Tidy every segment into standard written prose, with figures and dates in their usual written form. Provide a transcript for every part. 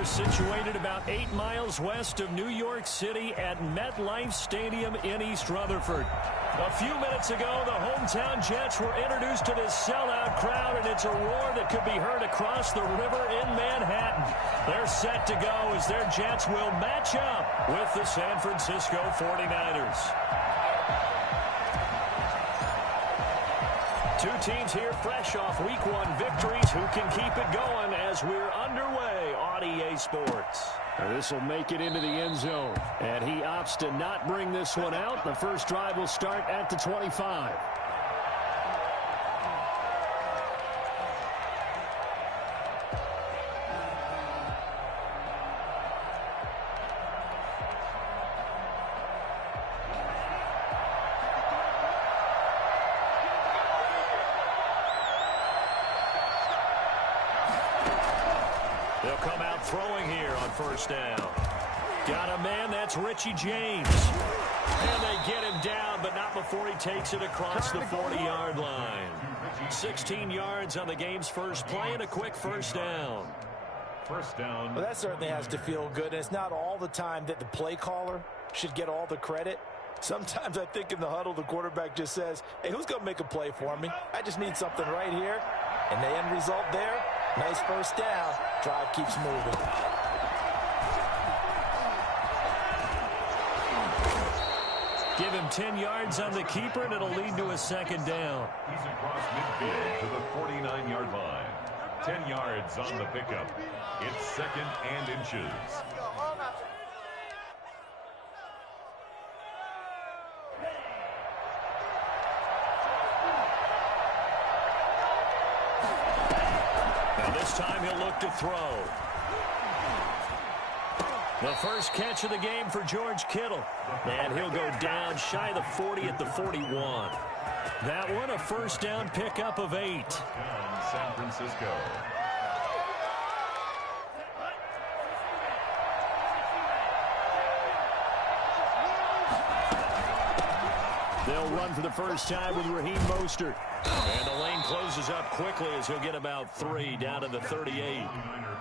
49ers situated about 8 miles west of New York City at MetLife Stadium in East Rutherford. A few minutes ago, the hometown Jets were introduced to this sellout crowd, and it's a roar that could be heard across the river in Manhattan. They're set to go as their Jets will match up with the San Francisco 49ers. Two teams here fresh off Week 1 victories. Who can keep it going as we're underway on EA Sports? This will make it into the end zone, and he opts to not bring this one out. The first drive will start at the 25. They'll come out throwing here on first down. Got a man, that's Richie James. And they get him down, but not before he takes it across the 40-yard line. 16 yards on the game's first play and a quick first down. First down. Well, that certainly has to feel good. And it's not all the time that the play caller should get all the credit. Sometimes I think in the huddle, the quarterback just says, hey, who's going to make a play for me? I just need something right here. And the end result there, nice first down. Drive keeps moving. Give him 10 yards on the keeper, and it'll lead to a second down. He's across midfield to the 49-yard line. 10 yards on the pickup. It's second and inches. This time he'll look to throw. The first catch of the game for George Kittle. And he'll go down shy of the 40 at the 41. That one a first down pickup of 8. San Francisco. They'll run for the first time with Raheem Mostert. And the lane closes up quickly as he'll get about 3 down to the 38.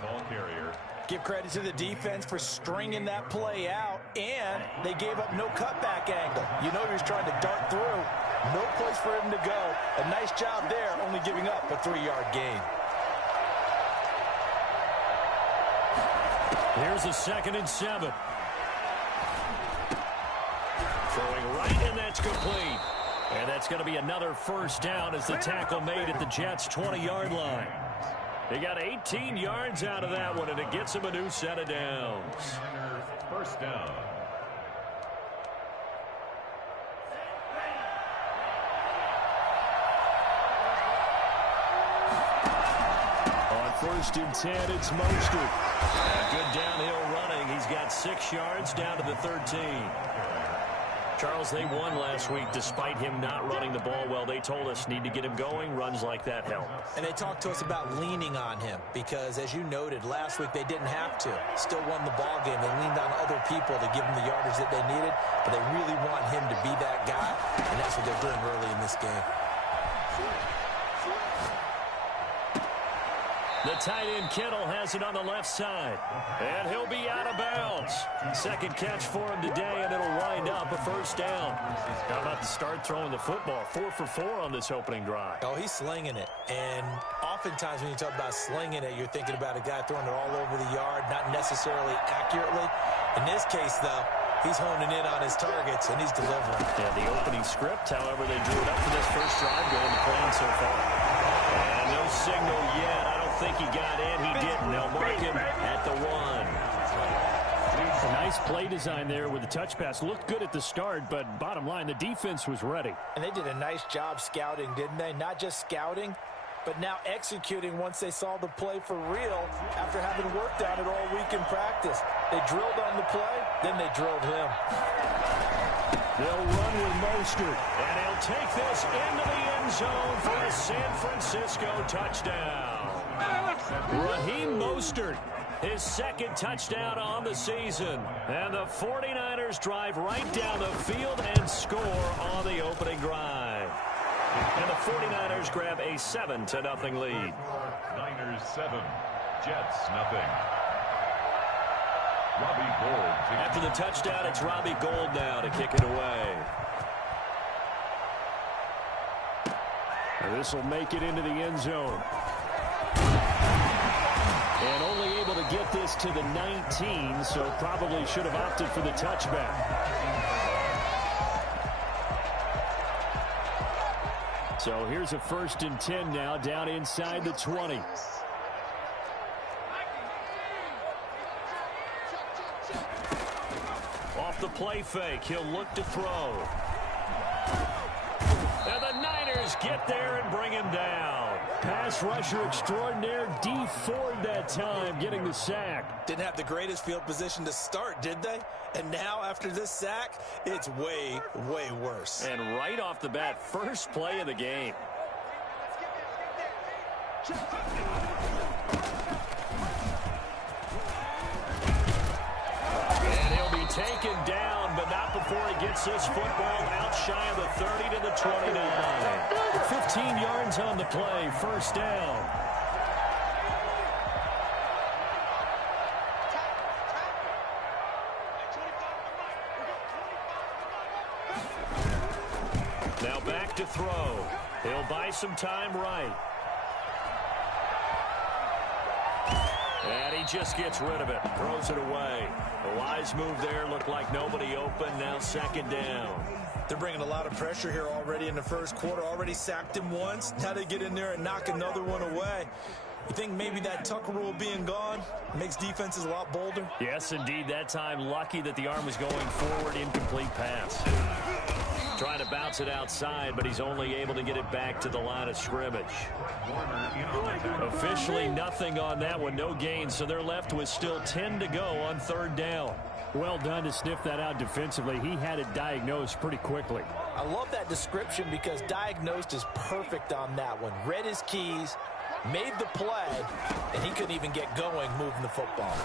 Ball carrier. Give credit to the defense for stringing that play out, and they gave up no cutback angle. You know he was trying to dart through. No place for him to go. A nice job there, only giving up a 3-yard gain. Here's a 2nd and 7. Throwing right, and that's complete. And that's going to be another first down as the tackle made at the Jets' 20-yard line. They got 18 yards out of that one, and it gets them a new set of downs. First down. On 1st and 10, it's Mostert. Good downhill running. He's got 6 yards down to the 13. Charles, they won last week despite him not running the ball well. They told us need to get him going. Runs like that help. And they talked to us about leaning on him because, as you noted, last week they didn't have to. Still won the ball game. They leaned on other people to give them the yardage that they needed, but they really want him to be that guy, and that's what they're doing early in this game. The tight end Kittle has it on the left side. And he'll be out of bounds. Second catch for him today, and it'll wind up a first down. How about to start throwing the football? 4 for 4 on this opening drive. Oh, he's slinging it. And oftentimes when you talk about slinging it, you're thinking about a guy throwing it all over the yard, not necessarily accurately. In this case, though, he's honing in on his targets, and he's delivering. Yeah, the opening script, however, they drew it up for this first drive going to plan so far. And no signal yet. I don't think he got in. He didn't. They'll mark him at the 1. A nice play design there with the touch pass. Looked good at the start, but bottom line, the defense was ready. And they did a nice job scouting, didn't they? Not just scouting, but now executing once they saw the play for real after having worked on it all week in practice. They drilled on the play, then they drilled him. They'll run with Mostert, and he'll take this into the end zone for a San Francisco touchdown. Raheem Mostert, his second touchdown on the season. And the 49ers drive right down the field and score on the opening drive. And the 49ers grab a 7-0 lead. Niners 7, Jets nothing. Robbie Gould. After the touchdown, it's Robbie Gould now to kick it away. This will make it into the end zone. And only able to get this to the 19, so probably should have opted for the touchback. So here's a 1st and 10 now, down inside the 20. Off the play fake, he'll look to throw. And the Niners get there and bring him down. Pass rusher extraordinaire, Dee Ford that time getting the sack. Didn't have the greatest field position to start, did they? And now after this sack, it's way, way worse. And right off the bat, first play of the game. And he'll be taken down, but not before he gets this football out shy of the 30 to the 29. 15 yards on the play, 1st down. Now back to throw. He'll buy some time right. And he just gets rid of it. Throws it away. A wise move there. Looked like nobody open. Now 2nd down. They're bringing a lot of pressure here already in the first quarter. Already sacked him once. Now they get in there and knock another one away. You think maybe that Tucker rule being gone makes defenses a lot bolder? Yes, indeed. That time lucky that the arm was going forward. Incomplete pass. Trying to bounce it outside, but he's only able to get it back to the line of scrimmage. Officially nothing on that one. No gain, so they're left with still 10 to go on 3rd down. Well done to sniff that out defensively. He had it diagnosed pretty quickly. I love that description because diagnosed is perfect on that one. Read his keys, made the play, and he couldn't even get going moving the football.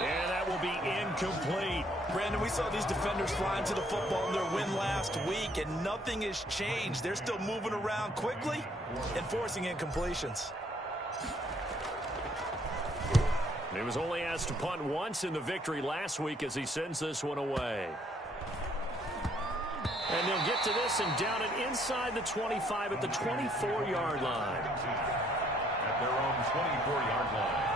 And that will be incomplete. Brandon, we saw these defenders flying to the football in their win last week, and nothing has changed. They're still moving around quickly and forcing incompletions. He was only asked to punt once in the victory last week as he sends this one away. And they'll get to this and down it inside the 25 at the 24-yard line. At their own 24-yard line.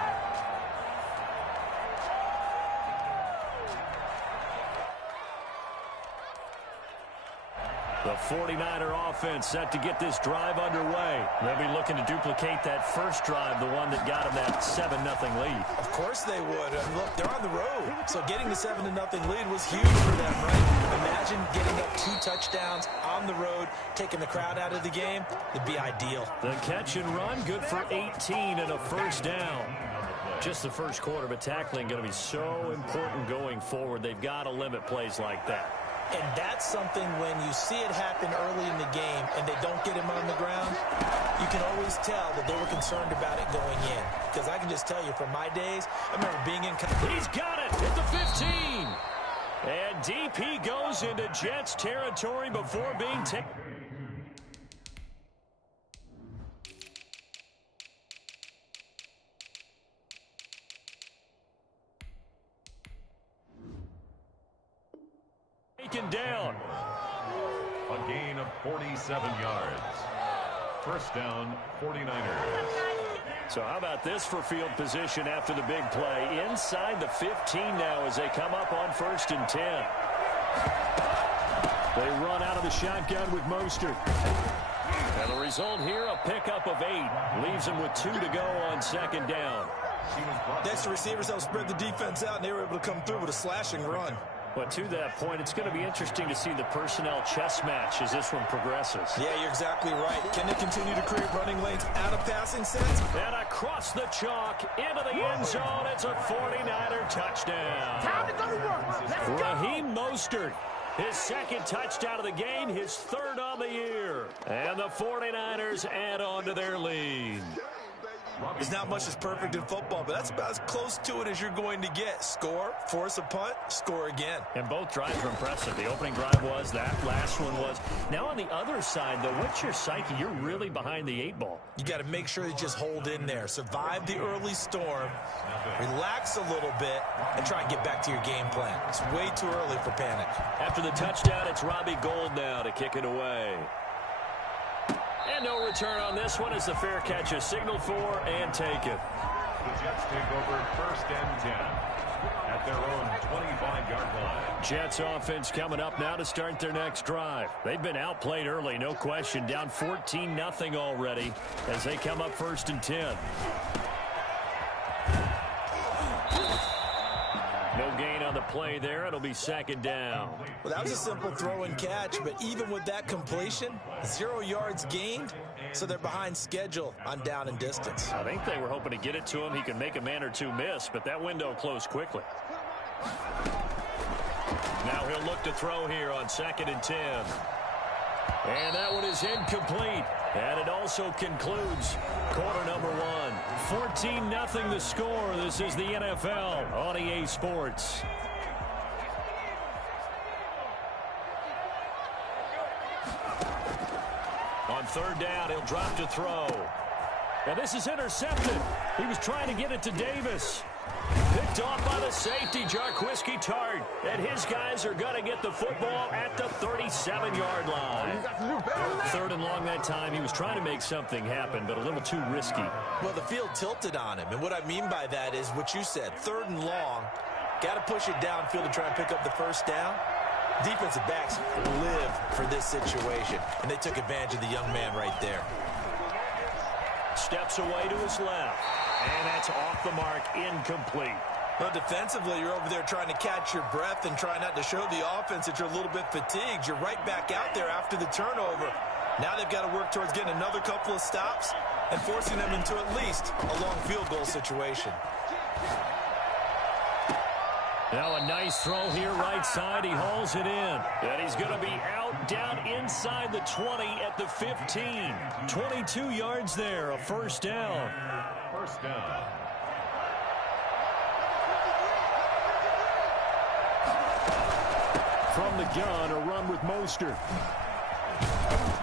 The 49er offense set to get this drive underway. They'll be looking to duplicate that first drive, the one that got them that 7-0 lead. Of course they would. Look, they're on the road. So getting the 7-0 lead was huge for them, right? Imagine getting up 2 touchdowns on the road, taking the crowd out of the game. It'd be ideal. The catch and run, good for 18 and a 1st down. Just the first quarter, but tackling going to be so important going forward. They've got to limit plays like that. And that's something when you see it happen early in the game and they don't get him on the ground, you can always tell that they were concerned about it going in. Because I can just tell you from my days, I remember being in... He's got it at the 15. And DP goes into Jets territory before being taken. Taken down. A gain of 47 yards. 1st down, 49ers. So how about this for field position after the big play? Inside the 15 now as they come up on 1st and 10. They run out of the shotgun with Mostert. And the result here, a pickup of 8. Leaves them with 2 to go on 2nd down. That's the receivers that spread the defense out, and they were able to come through with a slashing run. But to that point, it's going to be interesting to see the personnel chess match as this one progresses. Yeah, you're exactly right. Can they continue to create running lanes out of passing sets? And across the chalk, into the end zone, it's a 49er touchdown. Time to go to work. Let's go. Raheem Mostert, his 2nd touchdown of the game, his 3rd on the year. And the 49ers add on to their lead. There's not much that's perfect in football, but that's about as close to it as you're going to get. Score, force a punt, score again. And both drives were impressive. The opening drive was, that last one was. Now on the other side, though, what's your psyche? You're really behind the 8-ball. You got to make sure you just hold in there. Survive the early storm, relax a little bit, and try and get back to your game plan. It's way too early for panic. After the touchdown, it's Robbie Gould now to kick it away. And no return on this one as the fair catch is signaled for and taken. The Jets take over 1st and 10 at their own 25-yard line. Jets offense coming up now to start their next drive. They've been outplayed early, no question. Down 14-0 already as they come up 1st and 10. No gain on the play there. It'll be 2nd down. Well, that was a simple throw and catch, but even with that completion, 0 yards gained, so they're behind schedule on down and distance. I think they were hoping to get it to him. He could make a man or two miss, but that window closed quickly. Now he'll look to throw here on 2nd and 10. And that one is incomplete. And it also concludes quarter number 1. 14-0 the score. This is the NFL on EA Sports. On 3rd down, he'll drop to throw. And this is intercepted. He was trying to get it to Davis. Picked off by the safety, Jarquiski Tart. And his guys are going to get the football at the 37-yard line. 3rd and long that time. He was trying to make something happen, but a little too risky. Well, the field tilted on him, and what I mean by that is what you said. 3rd and long, got to push it downfield to try and pick up the 1st down. Defensive backs live for this situation, and they took advantage of the young man right there. Steps away to his left. And that's off the mark, incomplete. Well, defensively, you're over there trying to catch your breath and try not to show the offense that you're a little bit fatigued. You're right back out there after the turnover. Now they've got to work towards getting another couple of stops and forcing them into at least a long field goal situation. Now a nice throw here right side. He hauls it in. And he's going to be out down inside the 20 at the 15. 22 yards there, a 1st down. 1st down. From the gun, a run with Mostert.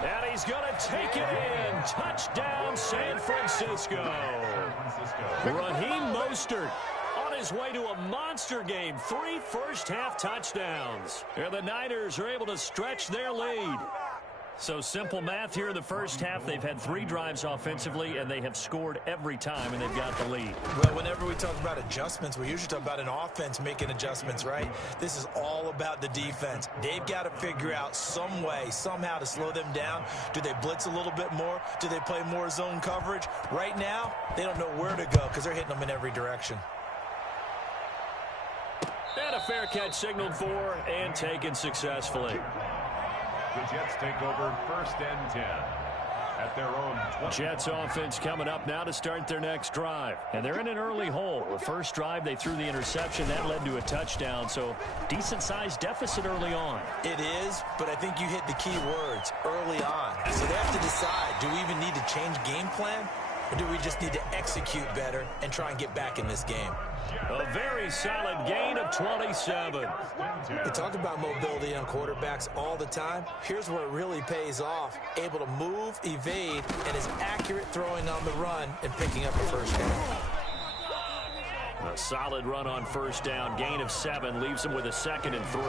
And he's going to take it in. Touchdown, San Francisco. Raheem Mostert on his way to a monster game. 3 first-half touchdowns. And the Niners are able to stretch their lead. So simple math here in the 1st half. They've had 3 drives offensively, and they have scored every time, and they've got the lead. Well, whenever we talk about adjustments, we usually talk about an offense making adjustments, right? This is all about the defense. They've got to figure out some way, somehow to slow them down. Do they blitz a little bit more? Do they play more zone coverage? Right now, they don't know where to go because they're hitting them in every direction. And a fair catch signaled for and taken successfully. The Jets take over 1st and 10 at their own 20. Jets offense coming up now to start their next drive. And they're in an early hole. The first drive, they threw the interception. That led to a touchdown. So decent-sized deficit early on. It is, but I think you hit the key words, early on. So they have to decide, do we even need to change game plan? Or do we just need to execute better and try and get back in this game? A very solid gain of 27. We talk about mobility on quarterbacks all the time. Here's where it really pays off. Able to move, evade, and is accurate throwing on the run and picking up a 1st down. A solid run on 1st down. Gain of 7 leaves them with a 2nd and 3.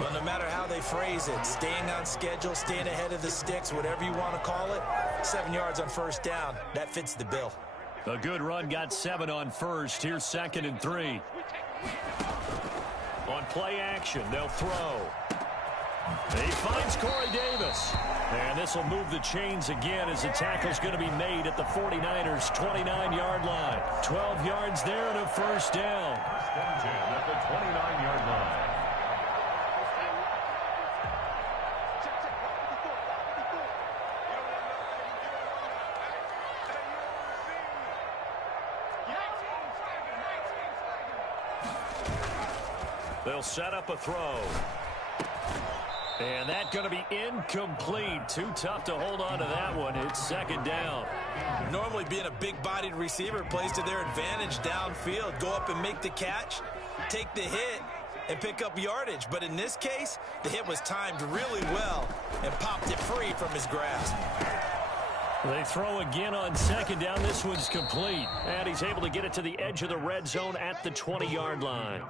Well, no matter how they phrase it, staying on schedule, staying ahead of the sticks, whatever you want to call it, 7 yards on 1st down, that fits the bill. A good run, got 7 on 1st. Here's 2nd and 3. On play action, they'll throw. He finds Corey Davis. And this will move the chains again as the tackle's going to be made at the 49ers' 29-yard line. 12 yards there and a 1st down. 1st and 10 at the 29-yard line. They'll set up a throw. And that's going to be incomplete. Too tough to hold on to that one. It's second down. Normally being a big-bodied receiver plays to their advantage downfield. Go up and make the catch, take the hit, and pick up yardage. But in this case, the hit was timed really well and popped it free from his grasp. They throw again on second down. This one's complete. And he's able to get it to the edge of the red zone at the 20-yard line.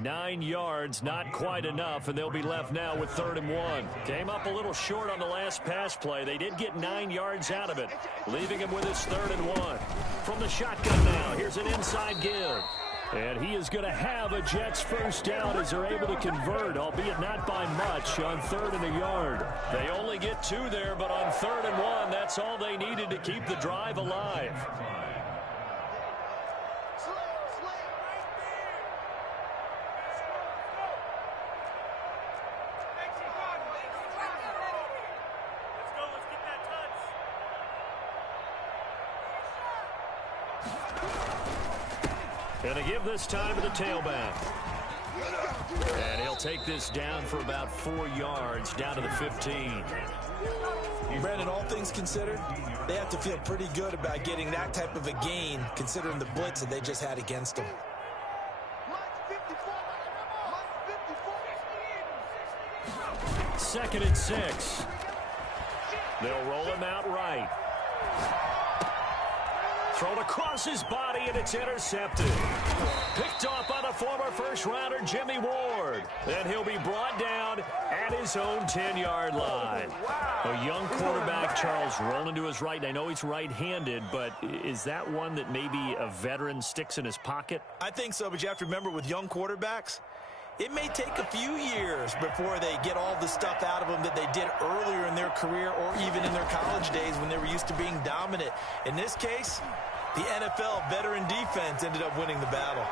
9 yards, not quite enough, and they'll be left now with 3rd and 1. Came up a little short on the last pass play. They did get 9 yards out of it, leaving him with his 3rd and 1. From the shotgun now, here's an inside give. And he is going to have a Jets first down as they're able to convert, albeit not by much, on 3rd and a yard. They only get 2 there, but on 3rd and 1, that's all they needed to keep the drive alive. Going to give this time to the tailback. And he'll take this down for about 4 yards, down to the 15. Brandon, all things considered, they have to feel pretty good about getting that type of a gain, considering the blitz that they just had against them. Second and 6. They'll roll him out right. Thrown across his body, and it's intercepted. Picked off by the former first-rounder, Jimmy Ward. And he'll be brought down at his own 10-yard line. A young quarterback, Charles, rolling to his right. And I know he's right-handed, but is that one that maybe a veteran sticks in his pocket? I think so, but you have to remember with young quarterbacks, it may take a few years before they get all the stuff out of them that they did earlier in their career or even in their college days when they were used to being dominant. In this case, the NFL veteran defense ended up winning the battle.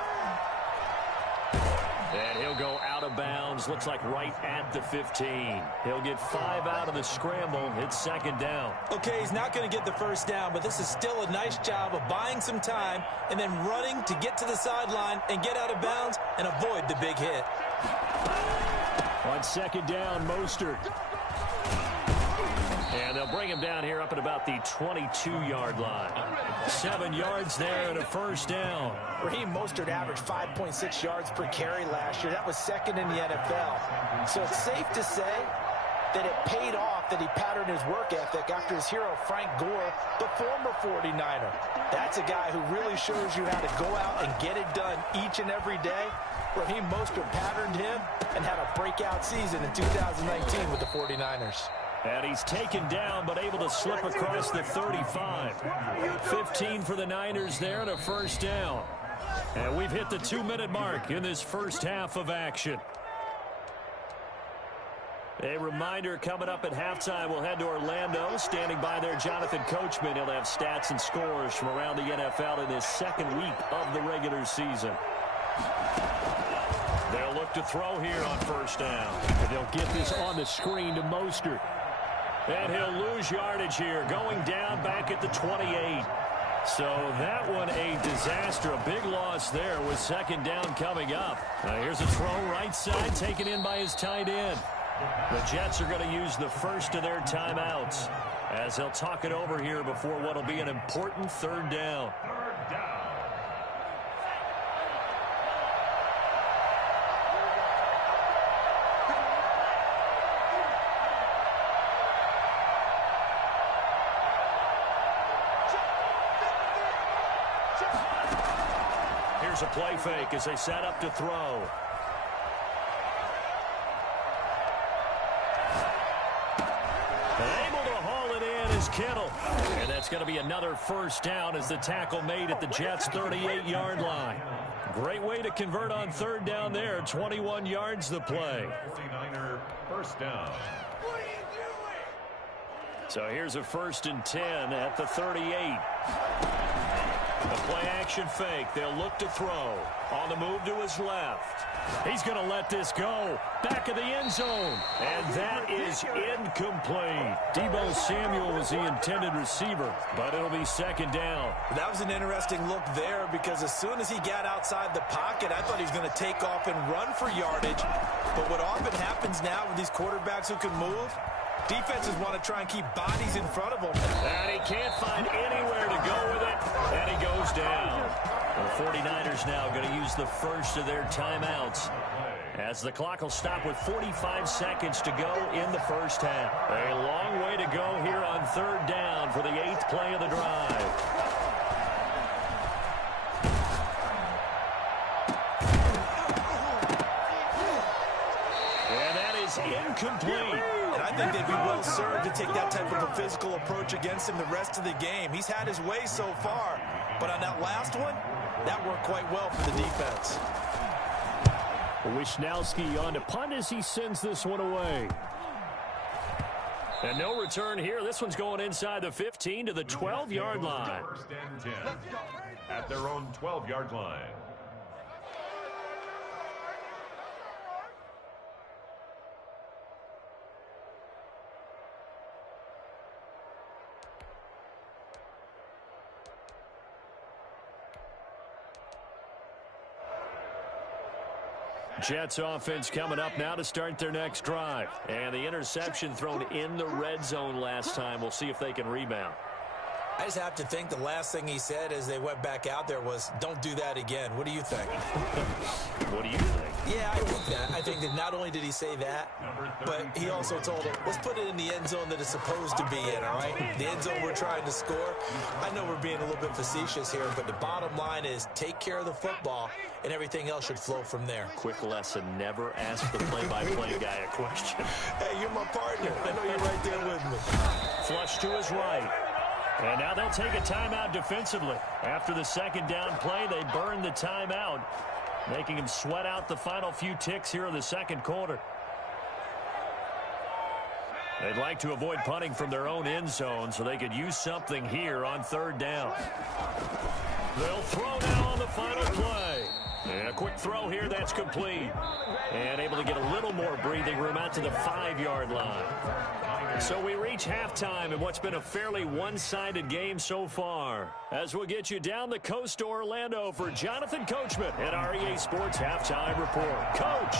And he'll go out of bounds, looks like right at the 15. He'll get 5 out of the scramble. It's second down. Okay, he's not going to get the first down, but this is still a nice job of buying some time and then running to get to the sideline and get out of bounds and avoid the big hit. On second down, Mostert. And they'll bring him down here up at about the 22-yard line. 7 yards there and a first down. Raheem Mostert averaged 5.6 yards per carry last year. That was second in the NFL. So it's safe to say that it paid off that he patterned his work ethic after his hero Frank Gore, the former 49er. That's a guy who really shows you how to go out and get it done each and every day. Raheem Mostert patterned him and had a breakout season in 2019 with the 49ers. And he's taken down, but able to slip across the 35. 15 for the Niners there and a first down. And we've hit the 2-minute mark in this first half of action. A reminder, coming up at halftime, we'll head to Orlando. Standing by there, Jonathan Coachman. He'll have stats and scores from around the NFL in this second week of the regular season. They'll look to throw here on first down. And they'll get this on the screen to Mostert. And he'll lose yardage here, going down back at the 28. So that one a disaster, a big loss there with second down coming up. Now here's a throw right side, taken in by his tight end. The Jets are going to use the first of their timeouts as they'll talk it over here before what will be an important third down. Here's a play fake as they set up to throw. And able to haul it in is Kittle. And that's going to be another first down as the tackle made at the Jets' 38-yard line. Great way to convert on third down there. 21 yards the play. 49er first down. So here's a 1st and 10 at the 38. The play action fake. They'll look to throw. On the move to his left. He's going to let this go. Back of the end zone. And that is incomplete. Deebo Samuel was the intended receiver, but it'll be second down. That was an interesting look there because as soon as he got outside the pocket, I thought he was going to take off and run for yardage. But what often happens now with these quarterbacks who can move, defenses want to try and keep bodies in front of them. And he can't find anywhere to go with it. And he goes down. The 49ers now going to use the first of their timeouts as the clock will stop with 45 seconds to go in the first half. A long way to go here on third down for the 8th play of the drive. And that is incomplete. And I think they'd be well served to take that type of a physical approach against him the rest of the game. He's had his way so far, but on that last one, that worked quite well for the defense. Wisnowski on to punt as he sends this one away. And no return here. This one's going inside the 15 to the 12-yard line. First and 10 at their own 12-yard line. Jets offense coming up now to start their next drive. And the interception thrown in the red zone last time. We'll see if they can rebound. I just have to think the last thing he said as they went back out there was, don't do that again. What do you think? What do you think? Yeah, I think that. I think that not only did he say that, but he also told him, let's put it in the end zone that it's supposed to be in, all right? The end zone we're trying to score. I know we're being a little bit facetious here, but the bottom line is take care of the football, and everything else should flow from there. Quick lesson, never ask the play-by-play guy a question. Hey, you're my partner. I know you're right there with me. Flush to his right. And now they'll take a timeout defensively. After the second down play, they burn the timeout, making him sweat out the final few ticks here in the second quarter. They'd like to avoid punting from their own end zone so they could use something here on third down. They'll throw now on the final play. And a quick throw here, that's complete. And able to get a little more breathing room out to the 5-yard line. So we reach halftime in what's been a fairly one-sided game so far. As we'll get you down the coast to Orlando for Jonathan Coachman at our EA Sports Halftime Report. Coach!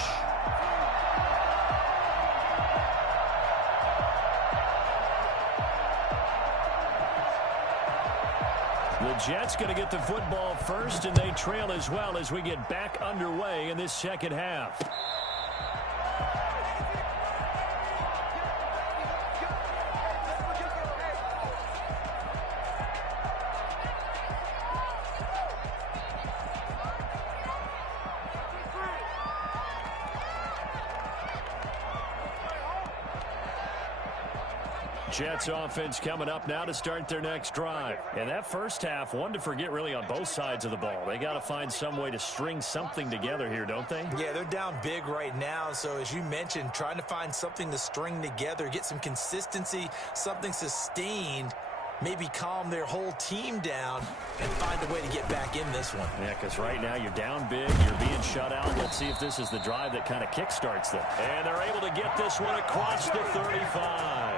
The Jets going to get the football first, and they trail as well as we get back underway in this second half. Jets offense coming up now to start their next drive. And that first half, one to forget really on both sides of the ball. They got to find some way to string something together here, don't they? Yeah, they're down big right now. So as you mentioned, trying to find something to string together, get some consistency, something sustained, maybe calm their whole team down and find a way to get back in this one. Yeah, because right now you're down big, you're being shut out. Let's see if this is the drive that kind of kickstarts them. And they're able to get this one across the 35.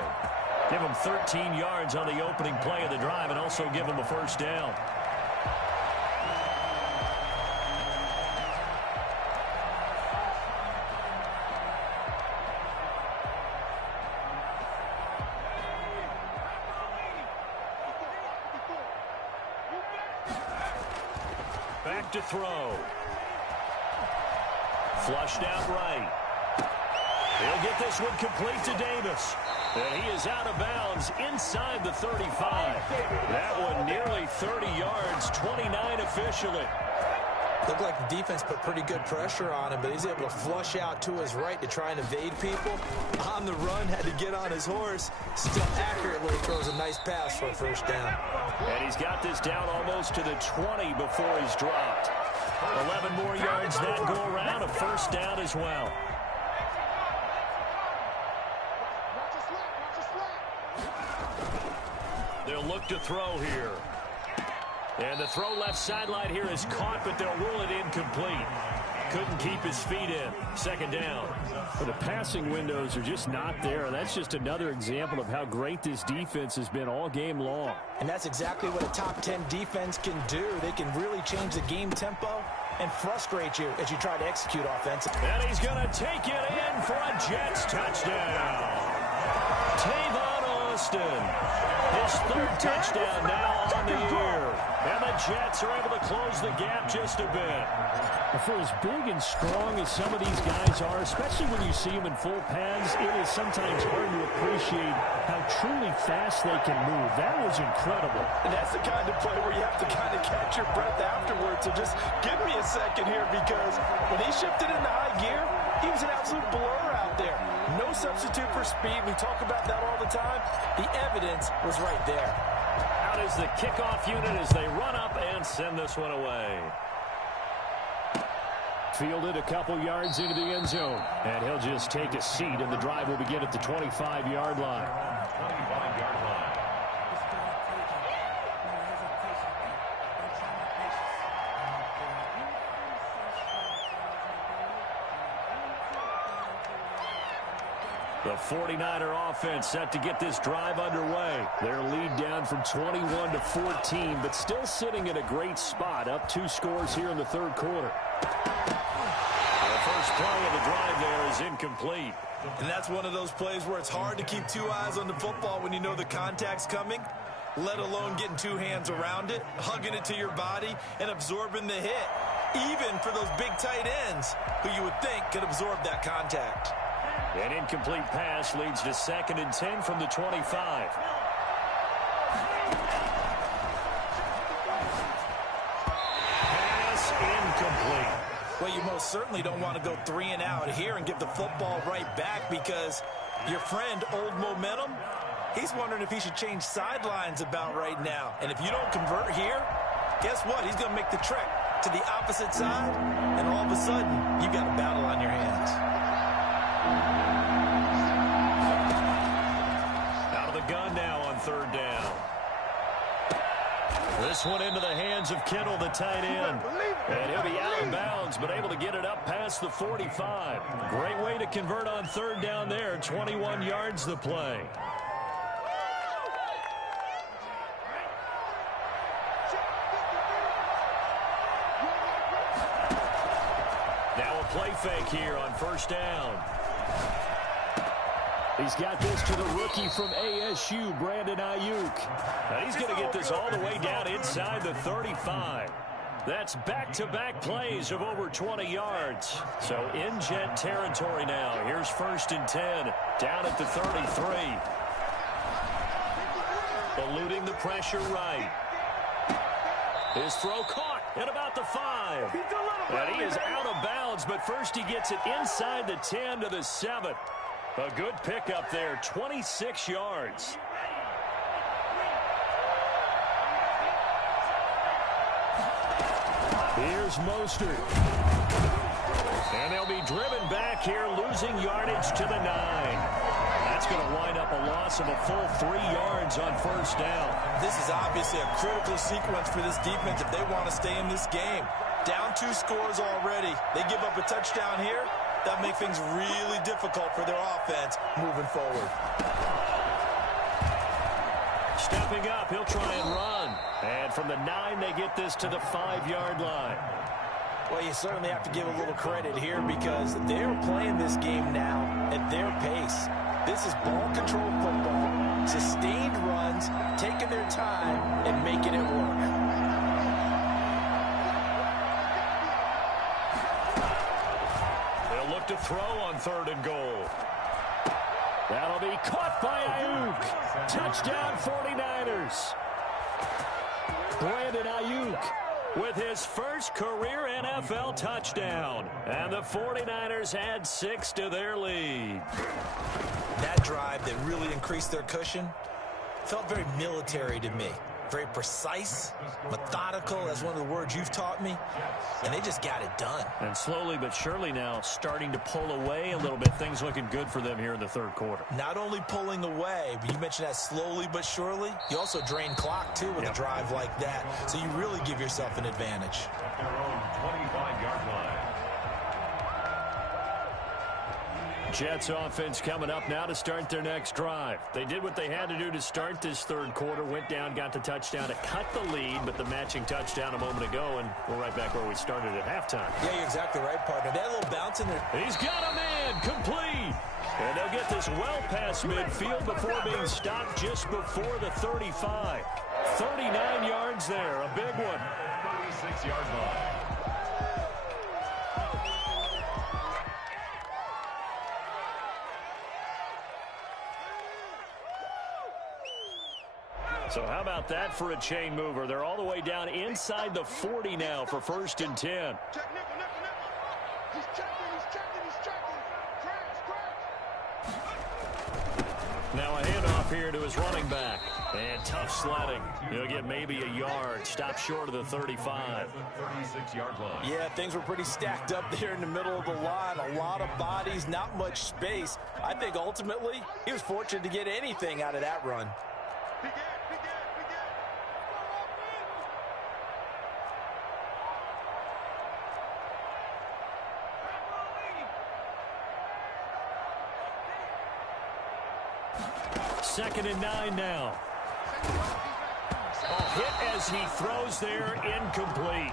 Give them 13 yards on the opening play of the drive and also give them a first down. Back to throw. Flushed out right. He'll get this one complete to Davis. And he is out of bounds inside the 35. That one nearly 30 yards, 29 officially. Looked like the defense put pretty good pressure on him, but he's able to flush out to his right to try and evade people. On the run, had to get on his horse. Still accurately throws a nice pass for a first down. And he's got this down almost to the 20 before he's dropped. 11 more yards that go around, a first down as well. They'll look to throw here. And the throw left sideline here is caught, but they'll rule it incomplete. couldn't keep his feet in. Second down. Well, the passing windows are just not there. That's just another example of how great this defense has been all game long. And that's exactly what a top 10 defense can do. They can really change the game tempo and frustrate you as you try to execute offensively. And he's going to take it in for a Jets touchdown. Tavon Austin, his third touchdown now on the year. And the Jets are able to close the gap just a bit. For as big and strong as some of these guys are, especially when you see them in full pads, it is sometimes hard to appreciate how truly fast they can move. That was incredible. And that's the kind of play where you have to kind of catch your breath afterwards. So just give me a second here, because when he shifted into high gear, he was an absolute blur out there. No substitute for speed. We talk about that all the time. The evidence was right there. Out is the kickoff unit as they run up and send this one away. Fielded a couple yards into the end zone. And he'll just take a seat, and the drive will begin at the 25-yard line. 25-yard line. The 49er offense set to get this drive underway. Their lead down from 21 to 14, but still sitting in a great spot, up 2 scores here in the third quarter. The first play of the drive there is incomplete. And that's one of those plays where it's hard to keep 2 eyes on the football when you know the contact's coming, let alone getting 2 hands around it, hugging it to your body, and absorbing the hit, even for those big tight ends who you would think could absorb that contact. An incomplete pass leads to 2nd and 10 from the 25. Pass incomplete. Well, you most certainly don't want to go 3 and out here and give the football right back, because your friend, Old Momentum, he's wondering if he should change sidelines about right now. And if you don't convert here, guess what? He's going to make the trek to the opposite side, and all of a sudden, you've got a battle on your hands. Out of the gun now on 3rd down. This one into the hands of Kittle, the tight end. And he'll be out of bounds, but able to get it up past the 45. Great way to convert on 3rd down there. 21 yards the play. Now a play fake here on 1st down. He's got this to the rookie from ASU, Brandon Ayuk. And he's going to get this all the way down inside the 35. That's back-to-back plays of over 20 yards. So in Jet territory now. Here's 1st and 10, down at the 33. Eluding the pressure right. His throw caught at about the 5. And he is out of bounds, but first he gets it inside the 10 to the 7. A good pickup there, 26 yards. Here's Mostert. And they'll be driven back here, losing yardage to the 9. That's going to wind up a loss of a full 3 yards on 1st down. This is obviously a critical sequence for this defense if they want to stay in this game. Down 2 scores already. They give up a touchdown here. That makes things really difficult for their offense moving forward. Stepping up, he'll try and run. And from the 9, they get this to the 5-yard line. Well, you certainly have to give a little credit here, because they're playing this game now at their pace. This is ball control football, sustained runs, taking their time and making it work. To throw on 3rd and goal. That'll be caught by Ayuk. Touchdown 49ers. Brandon Ayuk with his first career NFL touchdown. And the 49ers add 6 to their lead. That drive that really increased their cushion felt very military to me. Very precise, methodical, as one of the words you've taught me, and they just got it done. And slowly but surely now starting to pull away a little bit. Things looking good for them here in the 3rd quarter. Not only pulling away, but you mentioned that slowly but surely. You also drain clock, too, with a drive like that. So you really give yourself an advantage. At their own 25-yard line. Jets offense coming up now to start their next drive. They did what they had to do to start this third quarter, went down, got the touchdown to cut the lead, but the matching touchdown a moment ago, and we're right back where we started at halftime. Yeah, you're exactly right, partner. They had a little bounce in there. He's got a man, complete. And they'll get this well past midfield before being stopped just before the 35. 39 yards there, a big one. 36-yard line. So how about that for a chain mover? They're all the way down inside the 40 now for 1st and 10. Now a handoff here to his running back. And tough sledding. He'll get maybe a yard. Stop short of the 35. 36-yard line. Yeah, things were pretty stacked up there in the middle of the line. A lot of bodies, not much space. I think ultimately he was fortunate to get anything out of that run. Second and 9 now. Hit as he throws there, incomplete.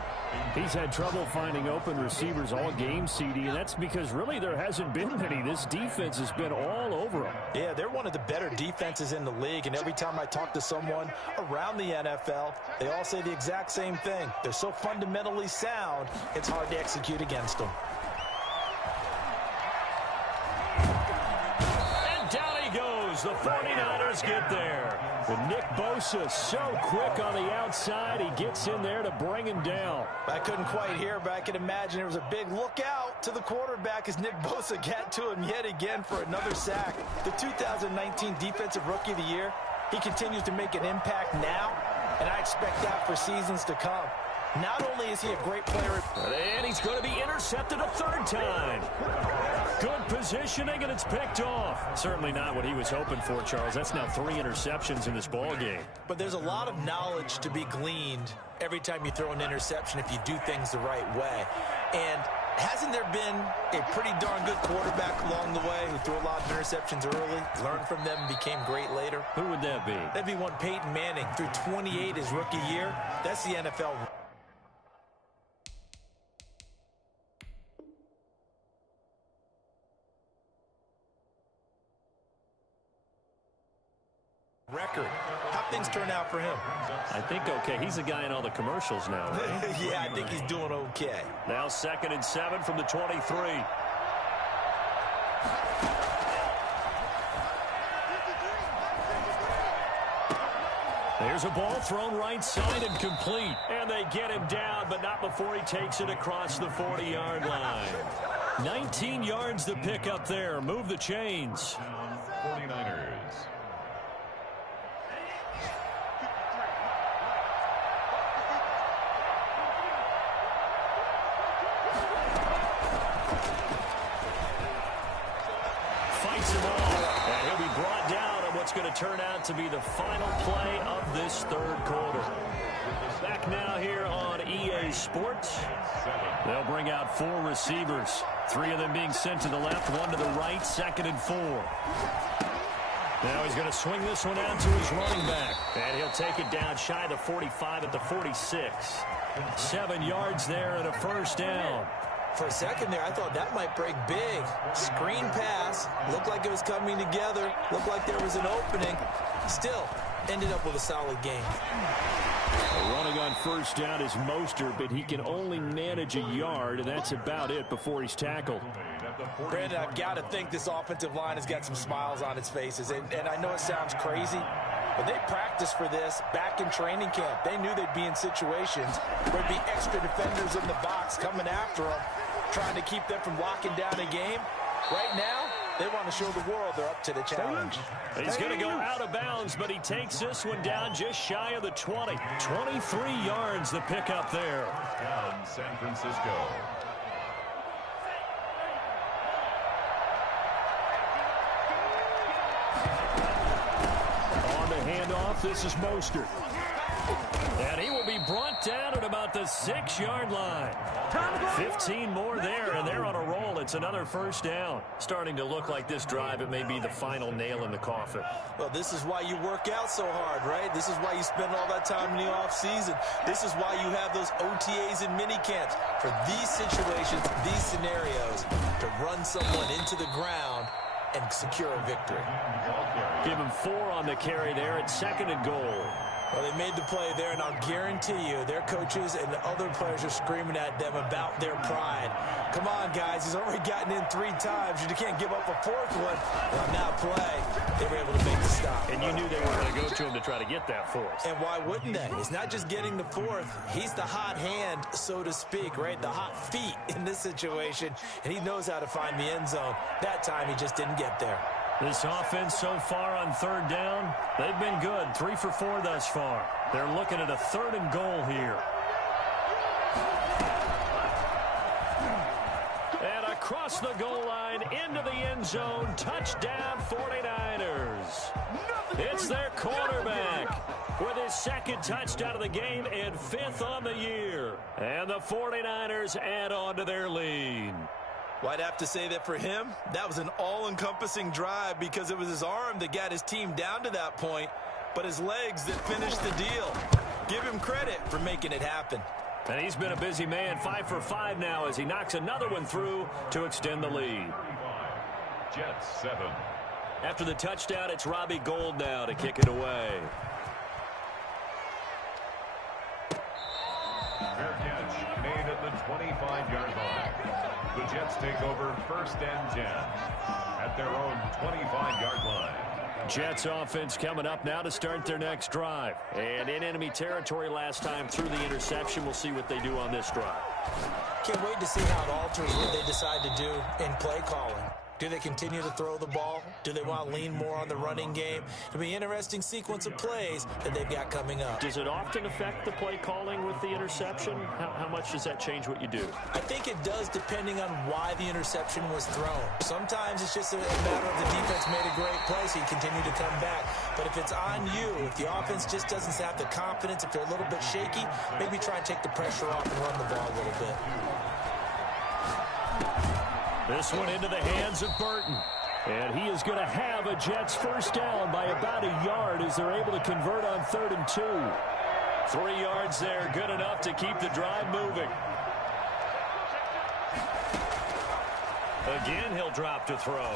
He's had trouble finding open receivers all game, CD, and that's because really there hasn't been many. This defense has been all over them. Yeah, they're one of the better defenses in the league, and every time I talk to someone around the NFL, they all say the exact same thing. They're so fundamentally sound, it's hard to execute against them. The 49ers get there. And Nick Bosa so quick on the outside. He gets in there to bring him down. I couldn't quite hear, but I can imagine there was a big look out to the quarterback as Nick Bosa got to him yet again for another sack. The 2019 Defensive Rookie of the Year, he continues to make an impact now, and I expect that for seasons to come. Not only is he a great player, and he's going to be intercepted a third time. Good positioning, and it's picked off. Certainly not what he was hoping for, Charles. That's now 3 interceptions in this ball game. But there's a lot of knowledge to be gleaned every time you throw an interception if you do things the right way. And hasn't there been a pretty darn good quarterback along the way who threw a lot of interceptions early, learned from them, and became great later? Who would that be? That'd be one Peyton Manning. Through 28 his rookie year. That's the NFL record. How things turn out for him? I think okay. He's a guy in all the commercials now, right? Yeah, I think he's doing okay. Now 2nd and 7 from the 23. There's a ball thrown right side and complete. And they get him down, but not before he takes it across the 40-yard line. 19 yards to pick up there. Move the chains. 49ers. Going to turn out to be the final play of this third quarter. Back now here on EA Sports. They'll bring out 4 receivers. 3 of them being sent to the left, 1 to the right, 2nd and 4. Now he's going to swing this one out to his running back. And he'll take it down shy of the 45 at the 46. 7 yards there and a first down. For a second there, I thought that might break big. Screen pass. Looked like it was coming together. Looked like there was an opening. Still, ended up with a solid game. Running on first down is Mostert, but he can only manage a yard, and that's about it before he's tackled. Brandon, I've got to think this offensive line has got some smiles on its faces. And I know it sounds crazy, but they practiced for this back in training camp. They knew they'd be in situations where there'd be extra defenders in the box coming after them, trying to keep them from locking down a game. Right now, they want to show the world they're up to the challenge. He's going to go out of bounds, but he takes this one down just shy of the 20. 23 yards the pickup there. Down San Francisco. On the handoff, this is Mostert. And he will be brought down at about the 6-yard line. 15 more there, and they're on a roll. It's another first down. Starting to look like this drive, it may be the final nail in the coffin. Well, this is why you work out so hard, right? This is why you spend all that time in the offseason. This is why you have those OTAs and mini camps. For these situations, these scenarios, to run someone into the ground and secure a victory. Give him 4 on the carry there at 2nd and goal. Well, they made the play there, and I'll guarantee you their coaches and the other players are screaming at them about their pride. Come on, guys. He's already gotten in 3 times. You can't give up a 4th one. Well, now play. They were able to make the stop. And you knew they were going to go to him to try to get that 4th. And why wouldn't they? It's not just getting the 4th. He's the hot hand, so to speak, right? The hot feet in this situation, and he knows how to find the end zone. That time, he just didn't get there. This offense so far on 3rd down, they've been good. 3 for 4 thus far. They're looking at a 3rd and goal here. And across the goal line, into the end zone, touchdown 49ers. It's their quarterback with his 2nd touchdown of the game and 5th on the year. And the 49ers add on to their lead. Well, I'd have to say that for him, that was an all-encompassing drive because it was his arm that got his team down to that point, but his legs that finished the deal. Give him credit for making it happen. And he's been a busy man, 5 for 5 now as he knocks another one through to extend the lead. Jets 7. After the touchdown, it's Robbie Gould now to kick it away. Fair catch made at the 25-yard line. The Jets take over 1st and 10 at their own 25-yard line. Jets offense coming up now to start their next drive. And in enemy territory last time through the interception. We'll see what they do on this drive. Can't wait to see how it alters what they decide to do in play calling. Do they continue to throw the ball? Do they want to lean more on the running game? It'll be an interesting sequence of plays that they've got coming up. Does it often affect the play calling with the interception? How much does that change what you do? I think it does depending on why the interception was thrown. Sometimes it's just a matter of the defense made a great play, so you continue to come back. But if it's on you, if the offense just doesn't have the confidence, if they're a little bit shaky, maybe try and take the pressure off and run the ball a little bit. This one into the hands of Burton. And he is going to have a Jets first down by about a yard as they're able to convert on 3rd and 2. 3 yards there, good enough to keep the drive moving. Again, he'll drop to throw.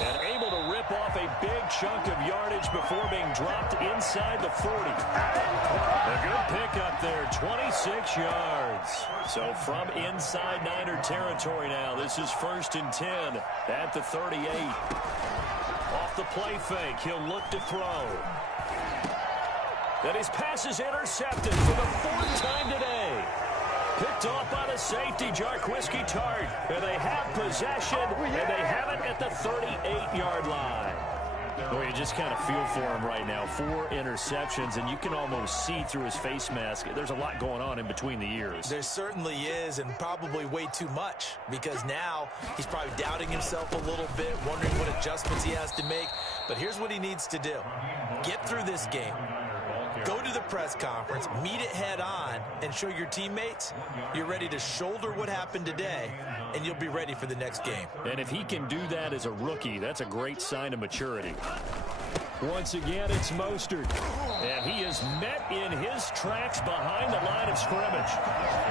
And able to rip off a big chunk of yardage before being dropped inside the 40. A good pickup there, 26 yards. So from inside Niner territory now, this is 1st and 10 at the 38. Off the play fake, he'll look to throw. And his pass is intercepted for the 4th time today. Picked off by the safety, Jarquiski Tart. And they have possession, and they have it at the 38-yard line. Boy, you just kind of feel for him right now. 4 interceptions, and you can almost see through his face mask. There's a lot going on in between the ears. There certainly is, and probably way too much, because now he's probably doubting himself a little bit, wondering what adjustments he has to make. But here's what he needs to do. Get through this game. Go to the press conference, meet it head on, and show your teammates you're ready to shoulder what happened today, and you'll be ready for the next game. And if he can do that as a rookie, that's a great sign of maturity. Once again, it's Mostert. And he is met in his tracks behind the line of scrimmage.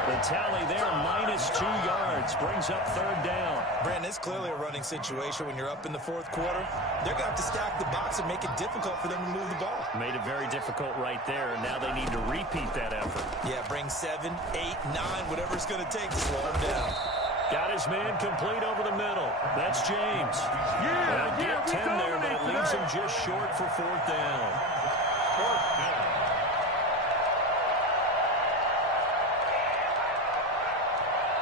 The tally there, -2 yards, brings up 3rd down. Brandon, it's clearly a running situation when you're up in the 4th quarter. They're going to have to stack the box and make it difficult for them to move the ball. Made it very difficult right there. Now they need to repeat that effort. Yeah, bring 7, 8, 9, whatever it's going to take to slow them down. Got his man complete over the middle. That's James. Well, get 10 there, but it leaves him just short for 4th down.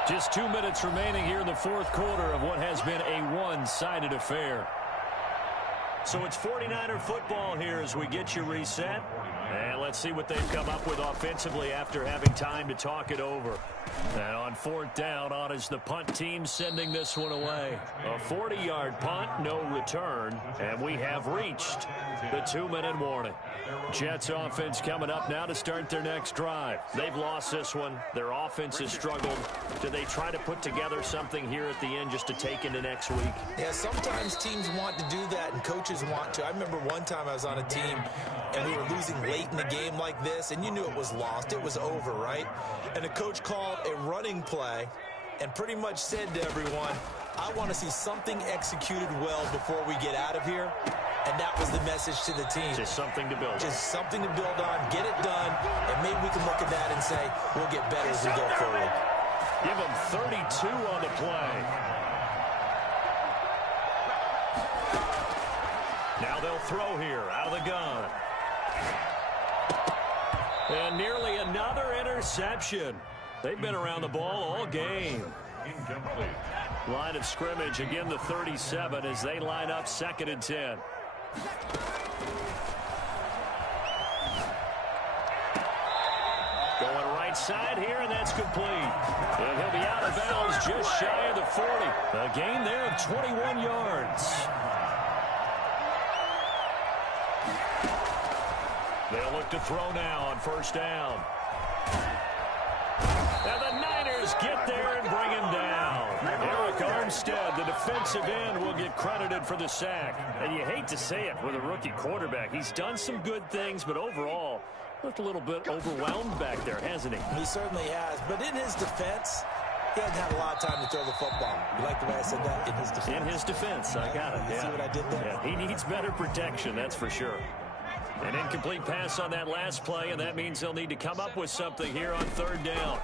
Just 2 minutes remaining here in the 4th quarter of what has been a one-sided affair. So it's 49er football here as we get you reset. And let's see what they've come up with offensively after having time to talk it over. And on 4th down, on is the punt team sending this one away. A 40-yard punt, no return. And we have reached the 2-minute warning. Jets offense coming up now to start their next drive. They've lost this one. Their offense has struggled. Do they try to put together something here at the end just to take into next week? Yeah, sometimes teams want to do that and coaches want to. I remember one time I was on a team and we were losing late in the game like this, and you knew it was lost. It was over, right? And the coach called a running play and pretty much said to everyone, I want to see something executed well before we get out of here. And that was the message to the team. Just something to build on. Just something to build on, get it done, and maybe we can look at that and say, we'll get better as we go forward. Give them 32 on the play. Now they'll throw here out of the gun. And nearly another interception. They've been around the ball all game. Incomplete. Line of scrimmage, again the 37 as they line up 2nd and 10. Going right side here, and that's complete. And he'll be out of bounds just shy of the 40. A gain there of 21 yards. They'll look to throw now on 1st down. And the Niners get there and bring him down. Eric Armstead, the defensive end, will get credited for the sack. And you hate to say it with a rookie quarterback. He's done some good things, but overall, looked a little bit overwhelmed back there, hasn't he? He certainly has. But in his defense, he hasn't had a lot of time to throw the football. You like the way I said that? In his defense. In his defense, I got it. You see what I did there? Yeah, he needs better protection, that's for sure. An incomplete pass on that last play, and that means they'll need to come up with something here on 3rd down.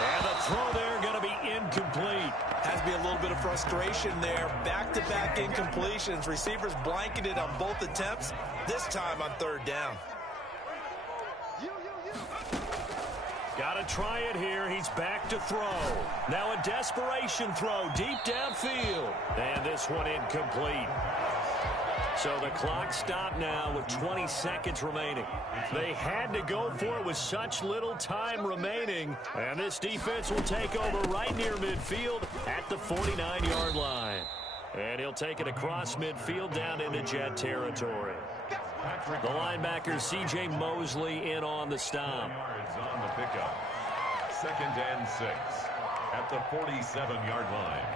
And the throw there going to be incomplete. Has to be a little bit of frustration there. Back-to-back incompletions. Receivers blanketed on both attempts, this time on 3rd down. Got to try it here. He's back to throw. Now a desperation throw deep downfield. And this one incomplete. So the clock stopped now with 20 seconds remaining. They had to go for it with such little time remaining. And this defense will take over right near midfield at the 49-yard line. And he'll take it across midfield down into Jet territory. The linebacker, C.J. Mosley, in on the stop. On the pickup. 2nd and 6 at the 47-yard line.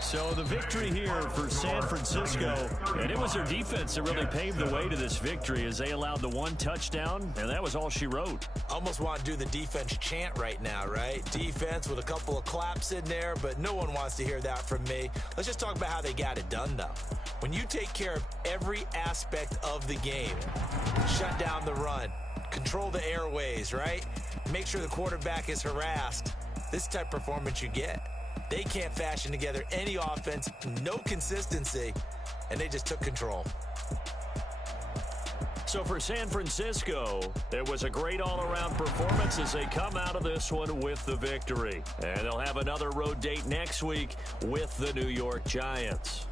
So the victory here for San Francisco, and it was their defense that really paved the way to this victory as they allowed the 1 touchdown, and that was all she wrote. Almost want to do the defense chant right now, right? Defense with a couple of claps in there, but no one wants to hear that from me. Let's just talk about how they got it done, though. When you take care of every aspect of the game, shut down the run, control the airways, right? Make sure the quarterback is harassed. This type of performance you get. They can't fashion together any offense, no consistency, and they just took control. So for San Francisco, it was a great all-around performance as they come out of this one with the victory. And they'll have another road date next week with the New York Giants.